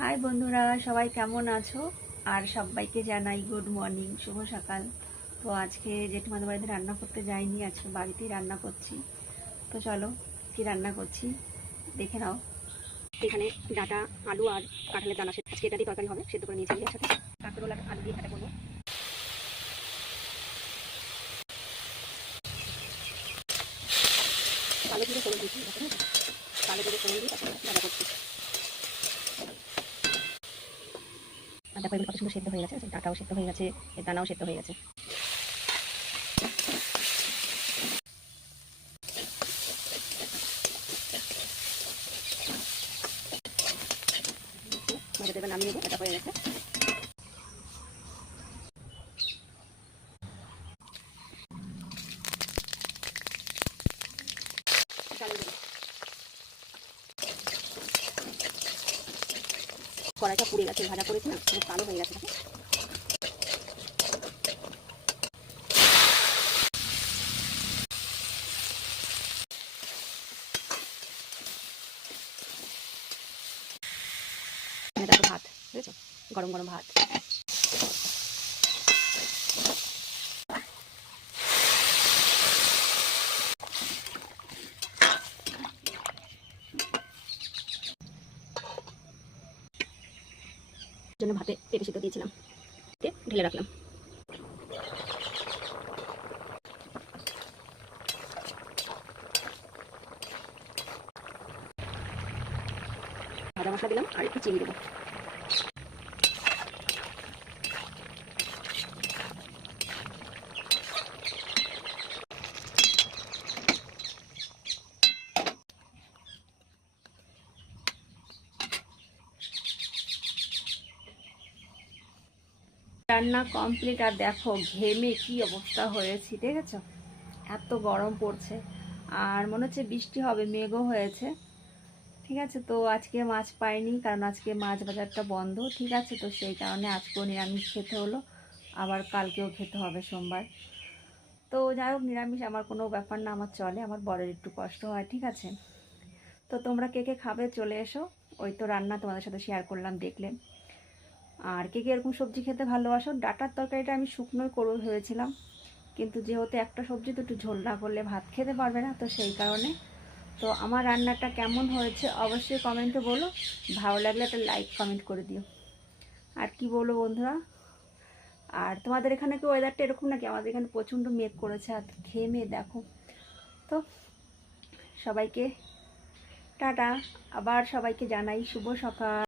High বন্ধুরা, সবাই কেমন আছো? আর সবাইকে জানাই গুড মর্নিং, শুভ সকাল। তো আজকে জেঠিমাদের বাড়িতে রান্না করতে যাইনি, আজকে বাড়িতেই রান্না করছি। তো চলো কি রান্না করছি দেখে নাও। এখানে ডাঁটা, আলু আর কাঁঠালের দানা, আজকে এটা দিয়ে তরকারি হবে, সেদ্ধ করে নিয়েছি একসাথে। কাঁকরোল আর আলু দিয়ে ভাজা করবো। কালো জিরে ফোড়ন দিয়েছি, কালো জিরে ফোড়ন দিয়ে তারপরে ভাজা করছি। আর দেখো এগুলো কত সুন্দর সেদ্ধ হয়ে গেছে, ডাঁটাও সেদ্ধ হয়ে গেছে, এর দানাও সেদ্ধ হয়ে গেছে। ভাজা দেবে, নামিয়ে নেবো, এটা হয়ে গেছে। কড়াইটা পুড়ে গেছে, ভাজা করেছি না, খুব কালো হয়ে গেছে। দেখো ভাত, বুঝেছো, গরম গরম ভাত। জন্য ভাতে পেঁপে সিদ্ধ দিয়েছিলাম, ঢেলে রাখলাম। ভাজা মশলা দিলাম আর একটু চিনি দেবো। রান্না কমপ্লিট। আর দেখো ঘেমে কি অবস্থা হয়েছে, ঠিক আছে, এত গরম পড়ছে। আর মনে হচ্ছে বৃষ্টি হবে, মেঘও হয়েছে। ঠিক আছে, তো আজকে মাছ পাইনি, কারণ আজকে মাছ বাজারটা বন্ধ। ঠিক আছে, তো সেই কারণে আজকেও নিরামিষ খেতে হলো, আবার কালকেও খেতে হবে সোমবার। তো যাই হোক, নিরামিষ আমার কোনো ব্যাপার না, আমার চলে, আমার বরের একটু কষ্ট হয়। ঠিক আছে, তো তোমরা কে কে খাবে চলে এসো। ওই তো রান্না তোমাদের সাথে শেয়ার করলাম, দেখলে। আর কে কে এরকম সবজি খেতে ভালোবাসো? ডাঁটার তরকারিটা আমি শুকনোই করবো ভেবেছিলাম, কিন্তু যেহেতু একটা সবজি, তো একটু ঝোল না করলে ভাত খেতে পারবে না, তো সেই কারণে। তো আমার রান্নাটা কেমন হয়েছে অবশ্যই কমেন্টে বলো, ভালো লাগলে একটা লাইক কমেন্ট করে দিও। আর কি বলো বন্ধুরা, আর তোমাদের এখানে কি ওয়েদারটা এরকম নাকি? আমাদের এখানে প্রচণ্ড মেঘ করেছে, আর ঘেমে দেখো। তো সবাইকে টাটা, আবার সবাইকে জানাই শুভ সকাল।